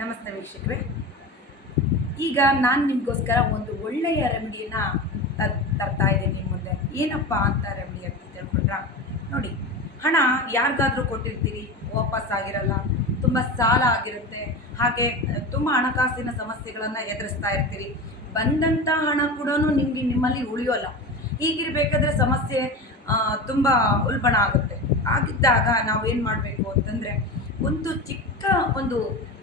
ನಮಸ್ತೆ ವೀಕ್ಷಕರೇ. ಈಗ ನಾನು ನಿಮಗೋಸ್ಕರ ಒಂದು ಒಳ್ಳೆಯ ರೆಮಿಡಿಯನ್ನ ತರ್ತಾ ಇದ್ದೀನಿ ನಿಮ್ಮ ಮುಂದೆ. ಏನಪ್ಪ ಅಂತ ರೆಮಿಡಿ ಅಂತ ತಿಳ್ಕೊಂಡ್ರ? ನೋಡಿ, ಹಣ ಯಾರಿಗಾದರೂ ಕೊಟ್ಟಿರ್ತೀರಿ, ವಾಪಸ್ ಆಗಿರಲ್ಲ, ತುಂಬ ಸಾಲ ಆಗಿರುತ್ತೆ, ಹಾಗೆ ತುಂಬ ಹಣಕಾಸಿನ ಸಮಸ್ಯೆಗಳನ್ನು ಎದುರಿಸ್ತಾ ಇರ್ತೀರಿ. ಬಂದಂಥ ಹಣ ಕೂಡ ನಿಮಗೆ ನಿಮ್ಮಲ್ಲಿ ಉಳಿಯೋಲ್ಲ. ಹೀಗಿರಬೇಕಾದ್ರೆ ಸಮಸ್ಯೆ ತುಂಬ ಉಲ್ಬಣ ಆಗುತ್ತೆ. ಆಗಿದ್ದಾಗ ನಾವು ಏನು ಮಾಡಬೇಕು ಅಂತಂದರೆ, ಒಂದು ಚಿಕ್ಕ ಒಂದು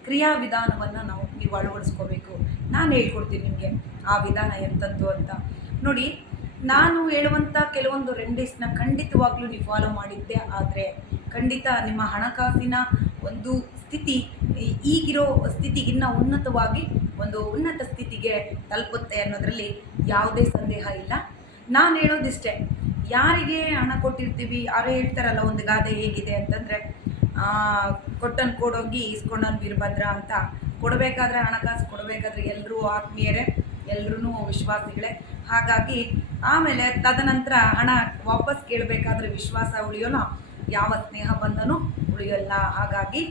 ಕ್ರಿಯಾ ವಿಧಾನವನ್ನು ನಾವು ನೀವು ಅಳವಡಿಸ್ಕೋಬೇಕು ನಾನು ಹೇಳ್ಕೊಡ್ತೀನಿ ನಿಮಗೆ ಆ ವಿಧಾನ ಎಂಥದ್ದು ಅಂತ. ನೋಡಿ, ನಾನು ಹೇಳುವಂಥ ಕೆಲವೊಂದು ರೆಂಡಿಸ್ನ ಖಂಡಿತವಾಗ್ಲೂ ನೀವು ಫಾಲೋ ಮಾಡಿದ್ದೆ ಆದರೆ ಖಂಡಿತ ನಿಮ್ಮ ಹಣಕಾಸಿನ ಒಂದು ಸ್ಥಿತಿ ಈಗಿರೋ ಸ್ಥಿತಿಗಿನ್ನ ಉನ್ನತವಾಗಿ, ಒಂದು ಉನ್ನತ ಸ್ಥಿತಿಗೆ ತಲುಪುತ್ತೆ ಅನ್ನೋದರಲ್ಲಿ ಯಾವುದೇ ಸಂದೇಹ ಇಲ್ಲ. ನಾನು ಹೇಳೋದಿಷ್ಟೇ, ಯಾರಿಗೆ ಹಣ ಕೊಟ್ಟಿರ್ತೀವಿ, ಅವರೇ ಹೇಳ್ತಾರಲ್ಲ, ಒಂದು ಗಾದೆ ಹೇಗಿದೆ ಅಂತಂದರೆ ಕೊಟ್ಟನ್ ಕೊಡೋಗಿ ಇಸ್ಕೊಂಡನ್ ವೀರಭದ್ರ ಅಂತ ಕೊಡಬೇಕಾದ್ರೆ ಹಣಕಾಸು ಕೊಡಬೇಕಾದ್ರೆ ಎಲ್ಲರೂ ಆತ್ಮೀಯರೇ ಎಲ್ಲರೂ ವಿಶ್ವಾಸಿಗಳೇ. ಹಾಗಾಗಿ ಆಮೇಲೆ ತದನಂತರ ಹಣ ವಾಪಸ್ ಕೇಳಬೇಕಾದ್ರೆ ವಿಶ್ವಾಸ ಉಳಿಯೋಲ್ಲ ಯಾವ ಸ್ನೇಹ ಬಂಧನೂ ಉಳಿಯೋಲ್ಲ. ಹಾಗಾಗಿ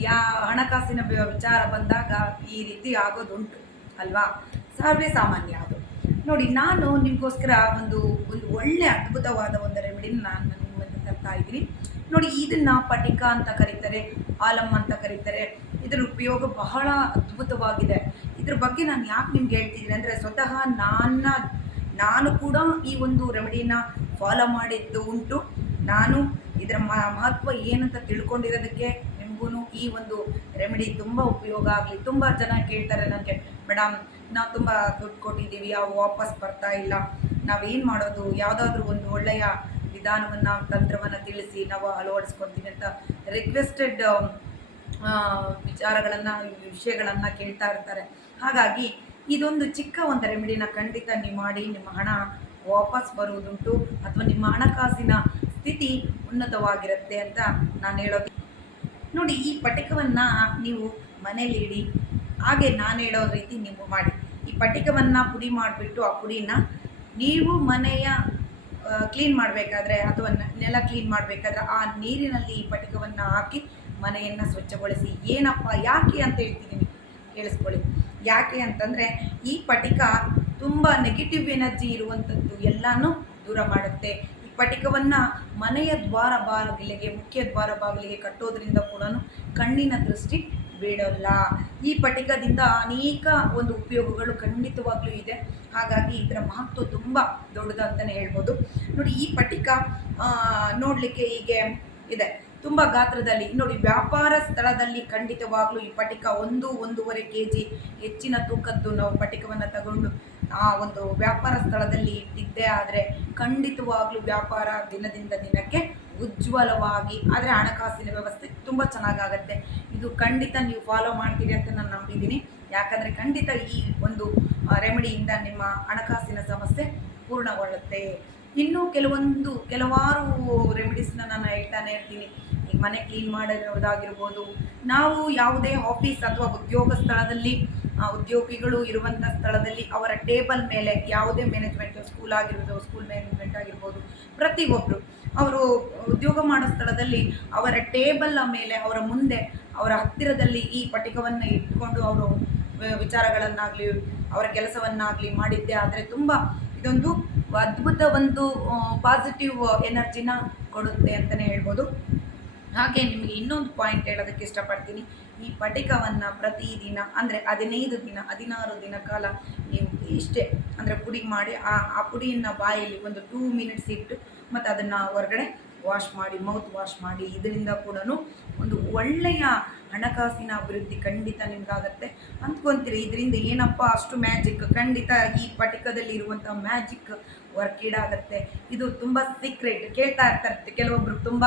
ಯಾ, ಹಣಕಾಸಿನ ವಿಚಾರ ಬಂದಾಗ ಈ ರೀತಿ ಆಗೋದುಂಟು, ಅಲ್ವಾ? ಸರ್ವೇ ಸಾಮಾನ್ಯ ಅದು. ನೋಡಿ, ನಾನು ನಿಮಗೋಸ್ಕರ ಒಂದು ಒಂದು ಒಳ್ಳೆ ಅದ್ಭುತವಾದ ಒಂದು ರೆಮಿಡಿನ ನಾನು ಮುಂದೆ ತರ್ತಾ ಇದ್ದೀನಿ. ನೋಡಿ, ಇದನ್ನ ಪಟಿಕ ಅಂತ ಕರೀತಾರೆ ಆಲಮ್ ಅಂತ ಕರೀತಾರೆ. ಇದರ ಉಪಯೋಗ ಬಹಳ ಅದ್ಭುತವಾಗಿದೆ. ಇದ್ರ ಬಗ್ಗೆ ನಾನು ಯಾಕೆ ನಿಮ್ಗೆ ಹೇಳ್ತಿದ್ದೀನಿ ಅಂದರೆ, ಸ್ವತಃ ನನ್ನ, ನಾನು ಕೂಡ ಈ ಒಂದು ರೆಮಿಡಿನ ಫಾಲೋ ಮಾಡಿದ್ದು ಉಂಟು. ನಾನು ಇದರ ಮಹತ್ವ ಏನಂತ ತಿಳ್ಕೊಂಡಿರೋದಕ್ಕೆ ನಿಮಗೂ ಈ ಒಂದು ರೆಮಿಡಿ ತುಂಬ ಉಪಯೋಗ ಆಗಲಿ. ತುಂಬ ಜನ ಕೇಳ್ತಾರೆ ನನಗೆ ಮೇಡಮ್ ನಾವು ತುಂಬ ದುಡ್ಡು ಕೊಟ್ಟಿದ್ದೀವಿ, ಅವು ವಾಪಸ್ ಬರ್ತಾ ಇಲ್ಲ. ನಾವೇನು ಮಾಡೋದು? ಯಾವುದಾದ್ರೂ ಒಂದು ಒಳ್ಳೆಯ ವಿಧಾನವನ್ನು, ತಂತ್ರವನ್ನು ತಿಳಿಸಿ ನಾವು ಅಳವಡಿಸ್ಕೊತೀವಿ ಅಂತ ರಿಕ್ವೆಸ್ಟೆಡ್ ವಿಚಾರಗಳನ್ನು, ವಿಷಯಗಳನ್ನು ಕೇಳ್ತಾ ಇರ್ತಾರೆ. ಹಾಗಾಗಿ ಇದೊಂದು ಚಿಕ್ಕ ಒಂದು ರೆಮಿಡಿನ ಖಂಡಿತ ನೀವು ಮಾಡಿ, ನಿಮ್ಮ ಹಣ ವಾಪಸ್ ಬರುವುದುಂಟು ಅಥವಾ ನಿಮ್ಮ ಹಣಕಾಸಿನ ಸ್ಥಿತಿ ಉನ್ನತವಾಗಿರುತ್ತೆ ಅಂತ ನಾನು ಹೇಳೋದು. ನೋಡಿ, ಈ ಪಟಿಕವನ್ನು ನೀವು ಮನೇಲಿ ಇಡಿ. ಹಾಗೆ ನಾನು ಹೇಳೋ ರೀತಿ ನೀವು ಮಾಡಿ. ಈ ಪಟಿಕವನ್ನು ಪುಡಿ ಮಾಡಿಬಿಟ್ಟು ಆ ಪುಡಿನ ನೀವು ಮನೆಯ ಕ್ಲೀನ್ ಮಾಡಬೇಕಾದ್ರೆ ಅಥವಾ ನೆಲ ಕ್ಲೀನ್ ಮಾಡಬೇಕಾದ್ರೆ ಆ ನೀರಿನಲ್ಲಿ ಈ ಪಟಿಕವನ್ನು ಹಾಕಿ ಮನೆಯನ್ನು ಸ್ವಚ್ಛಗೊಳಿಸಿ. ಏನಪ್ಪ, ಯಾಕೆ ಅಂತ ಹೇಳ್ತಿದ್ದೀನಿ ಕೇಳಿಸ್ಕೊಳ್ಳಿ. ಯಾಕೆ ಅಂತಂದರೆ ಈ ಪಟಿಕ ತುಂಬ ನೆಗೆಟಿವ್ ಎನರ್ಜಿ ಇರುವಂಥದ್ದು ಎಲ್ಲನೂ ದೂರ ಮಾಡುತ್ತೆ. ಈ ಪಟಿಕವನ್ನು ಮನೆಯ ದ್ವಾರ ಬಾಗಿಲಿಗೆ, ಮುಖ್ಯ ದ್ವಾರ ಬಾಗಿಲಿಗೆ ಕಟ್ಟೋದ್ರಿಂದ ಕೂಡ ಕಣ್ಣಿನ ದೃಷ್ಟಿ ಬೀಳೋಲ್ಲ ಈ ಪಟಿಕದಿಂದ ಅನೇಕ ಒಂದು ಉಪಯೋಗಗಳು ಖಂಡಿತವಾಗ್ಲೂ ಇದೆ. ಹಾಗಾಗಿ ಇದರ ಮಹತ್ವ ತುಂಬ ದೊಡ್ಡದು ಅಂತಲೇ ಹೇಳ್ಬೋದು. ನೋಡಿ, ಈ ಪಟಿಕ ನೋಡಲಿಕ್ಕೆ ಹೀಗೆ ಇದೆ. ತುಂಬ ಗಾತ್ರದಲ್ಲಿ, ನೋಡಿ, ವ್ಯಾಪಾರ ಸ್ಥಳದಲ್ಲಿ ಖಂಡಿತವಾಗ್ಲೂ ಈ ಪಟಿಕ ಒಂದು, ಒಂದೂವರೆ ಕೆ ಜಿ ಹೆಚ್ಚಿನ ತೂಕದ್ದು ನಾವು ಪಟಿಕವನ್ನು ತಗೊಂಡು ಆ ಒಂದು ವ್ಯಾಪಾರ ಸ್ಥಳದಲ್ಲಿ ಇಟ್ಟಿದ್ದೇ ಆದರೆ ಖಂಡಿತವಾಗ್ಲೂ ವ್ಯಾಪಾರ ದಿನದಿಂದ ದಿನಕ್ಕೆ ಉಜ್ವಲವಾಗಿ, ಆದರೆ ಹಣಕಾಸಿನ ವ್ಯವಸ್ಥೆ ತುಂಬ ಚೆನ್ನಾಗಾಗತ್ತೆ. ಇದು ಖಂಡಿತ ನೀವು ಫಾಲೋ ಮಾಡ್ತೀರಿ ಅಂತ ನಾನು ನಂಬಿದ್ದೀನಿ. ಯಾಕಂದರೆ ಖಂಡಿತ ಈ ಒಂದು ರೆಮಿಡಿಯಿಂದ ನಿಮ್ಮ ಹಣಕಾಸಿನ ಸಮಸ್ಯೆ ಪೂರ್ಣಗೊಳ್ಳುತ್ತೆ. ಇನ್ನೂ ಕೆಲವೊಂದು, ಕೆಲವಾರು ರೆಮಿಡೀಸ್ನ ನಾನು ಹೇಳ್ತಾನೆ ಇರ್ತೀನಿ. ಈಗ ಮನೆ ಕ್ಲೀನ್ ಮಾಡಿರೋದಾಗಿರ್ಬೋದು ನಾವು ಯಾವುದೇ ಆಫೀಸ್ ಅಥವಾ ಉದ್ಯೋಗ ಸ್ಥಳದಲ್ಲಿ ಉದ್ಯೋಗಿಗಳು ಇರುವಂಥ ಸ್ಥಳದಲ್ಲಿ ಅವರ ಟೇಬಲ್ ಮೇಲೆ ಯಾವುದೇ ಮ್ಯಾನೇಜ್ಮೆಂಟ್ ಸ್ಕೂಲ್ ಆಗಿರ್ಬೋದು ಸ್ಕೂಲ್ ಮ್ಯಾನೇಜ್ಮೆಂಟ್ ಆಗಿರ್ಬೋದು ಪ್ರತಿಯೊಬ್ಬರು ಅವರು ಉದ್ಯೋಗ ಮಾಡೋ ಸ್ಥಳದಲ್ಲಿ ಅವರ ಟೇಬಲ್ ಮೇಲೆ, ಅವರ ಮುಂದೆ, ಅವರ ಹತ್ತಿರದಲ್ಲಿ ಈ ಪಟಿಕವನ್ನು ಇಟ್ಕೊಂಡು ಅವರು ವಿಚಾರಗಳನ್ನಾಗಲಿ, ಅವರ ಕೆಲಸವನ್ನಾಗಲಿ ಮಾಡಿದ್ದೆ. ಆದರೆ ತುಂಬ ಇದೊಂದು ಅದ್ಭುತ ಒಂದು ಪಾಸಿಟಿವ್ ಎನರ್ಜಿನ ಕೊಡುತ್ತೆ ಅಂತಲೇ ಹೇಳ್ಬೋದು. ಹಾಗೆ ನಿಮಗೆ ಇನ್ನೊಂದು ಪಾಯಿಂಟ್ ಹೇಳೋದಕ್ಕೆ ಇಷ್ಟಪಡ್ತೀನಿ. ಈ ಪಟಿಕವನ್ನು ಪ್ರತಿದಿನ, ಅಂದರೆ ಹದಿನೈದು ದಿನ, ಹದಿನಾರು ದಿನ ಕಾಲ ನೀವು ಇಷ್ಟೇ, ಅಂದರೆ ಪುಡಿ ಮಾಡಿ, ಆ ಆ ಪುಡಿಯನ್ನು ಬಾಯಲ್ಲಿ ಒಂದು ಟೂ ಮಿನಿಟ್ಸ್ ಇಟ್ಟು, ಮತ್ತು ಅದನ್ನು ಹೊರಗಡೆ ವಾಶ್ ಮಾಡಿ ಮೌತ್ ವಾಶ್ ಮಾಡಿ, ಇದರಿಂದ ಕೂಡ ಒಂದು ಒಳ್ಳೆಯ ಹಣಕಾಸಿನ ಅಭಿವೃದ್ಧಿ ಖಂಡಿತ ನಿಮ್ಗಾಗತ್ತೆ. ಅಂದ್ಕೊಂತೀರಿ, ಇದರಿಂದ ಏನಪ್ಪ ಅಷ್ಟು ಮ್ಯಾಜಿಕ್ ಖಂಡಿತ ಈ ಪಟಿಕದಲ್ಲಿ ಇರುವಂಥ ಮ್ಯಾಜಿಕ್ ವರ್ಕ್ ಈಡಾಗತ್ತೆ. ಇದು ತುಂಬ ಸೀಕ್ರೆಟ್ ಕೇಳ್ತಾ ಇರ್ತಾರೆ ಕೆಲವೊಬ್ಬರು ತುಂಬ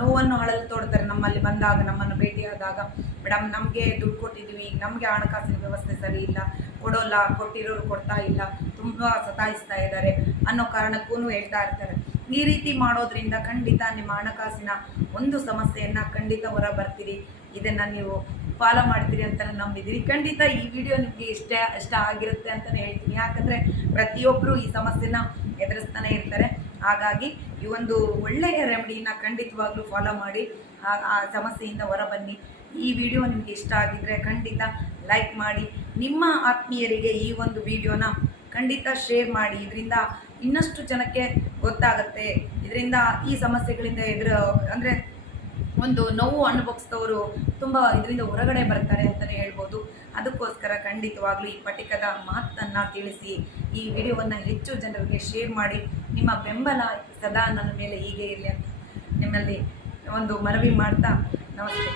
ನೋವನ್ನು ಹಳಲು ತೋಡ್ತಾರೆ ನಮ್ಮಲ್ಲಿ ಬಂದಾಗ, ನಮ್ಮನ್ನು ಭೇಟಿಯಾದಾಗ ಮೇಡಮ್, ನಮಗೆ ದುಡ್ಡು ಕೊಟ್ಟಿದ್ದೀವಿ, ನಮಗೆ ಹಣಕಾಸಿನ ವ್ಯವಸ್ಥೆ ಸರಿ ಇಲ್ಲ, ಕೊಡೋಲ್ಲ, ಕೊಟ್ಟಿರೋರು ಕೊಡ್ತಾ ಇಲ್ಲ, ತುಂಬ ಸತಾಯಿಸ್ತಾ ಇದ್ದಾರೆ ಅನ್ನೋ ಕಾರಣಕ್ಕೂ ಹೇಳ್ತಾ ಇರ್ತಾರೆ. ಈ ರೀತಿ ಮಾಡೋದ್ರಿಂದ ಖಂಡಿತ ನಿಮ್ಮ ಹಣಕಾಸಿನ ಒಂದು ಸಮಸ್ಯೆಯನ್ನು ಖಂಡಿತ ಹೊರ ಬರ್ತೀರಿ ಇದನ್ನು ನೀವು ಫಾಲೋ ಮಾಡ್ತೀರಿ ಅಂತ ನಂಬಿದ್ದೀರಿ ಖಂಡಿತ ಈ ವಿಡಿಯೋ ನಿಮಗೆ ಇಷ್ಟ ಇಷ್ಟ ಆಗಿರುತ್ತೆ ಅಂತಲೇ ಹೇಳ್ತೀನಿ. ಯಾಕಂದರೆ ಪ್ರತಿಯೊಬ್ಬರು ಈ ಸಮಸ್ಯೆನ ಎದುರಿಸ್ತಾನೆ ಇರ್ತಾರೆ. ಹಾಗಾಗಿ ಈ ಒಂದು ಒಳ್ಳೆಯ ರೆಮಿಡಿನ ಖಂಡಿತವಾಗ್ಲೂ ಫಾಲೋ ಮಾಡಿ, ಆ ಆ ಸಮಸ್ಯೆಯಿಂದ ಹೊರಬನ್ನಿ. ಈ ವಿಡಿಯೋ ನಿಮಗೆ ಇಷ್ಟ ಆಗಿದ್ರೆ ಖಂಡಿತ ಲೈಕ್ ಮಾಡಿ. ನಿಮ್ಮ ಆತ್ಮೀಯರಿಗೆ ಈ ಒಂದು ವಿಡಿಯೋನ ಖಂಡಿತ ಶೇರ್ ಮಾಡಿ. ಇದರಿಂದ ಇನ್ನಷ್ಟು ಜನಕ್ಕೆ ಗೊತ್ತಾಗುತ್ತೆ. ಇದರಿಂದ ಈ ಸಮಸ್ಯೆಗಳಿಂದ ಎದುರು, ಅಂದರೆ ಒಂದು ನೋವು ಅನುಭವಿಸಿದವರು ತುಂಬ ಇದರಿಂದ ಹೊರಗಡೆ ಬರ್ತಾರೆ ಅಂತಲೇ ಹೇಳ್ಬೋದು. ಅದಕ್ಕೋಸ್ಕರ ಖಂಡಿತವಾಗ್ಲೂ ಈ ಪಟಿಕದ ಮಾತನ್ನು ತಿಳಿಸಿ, ಈ ವಿಡಿಯೋವನ್ನು ಹೆಚ್ಚು ಜನರಿಗೆ ಶೇರ್ ಮಾಡಿ, ನಿಮ್ಮ ಬೆಂಬಲ ಸದಾ ನನ್ನ ಮೇಲೆ ಹೀಗೆ ಇರಲಿ ಅಂತ ನಿಮ್ಮಲ್ಲಿ ಒಂದು ಮನವಿ ಮಾಡ್ತಾ ನಮಸ್ತೆ.